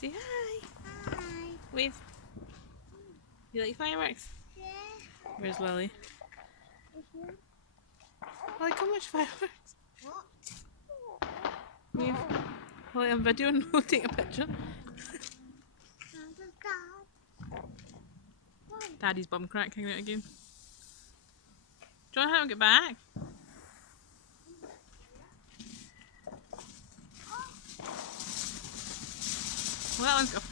Say hi. Hi. Wave. You like fireworks? Yeah. Where's Lily? Here. Lily, come watch fireworks. What? Wave. Lily, I'm videoing. We'll take a picture. Daddy's bum crack hanging out again. Do you want to help him get back? Well, that one's got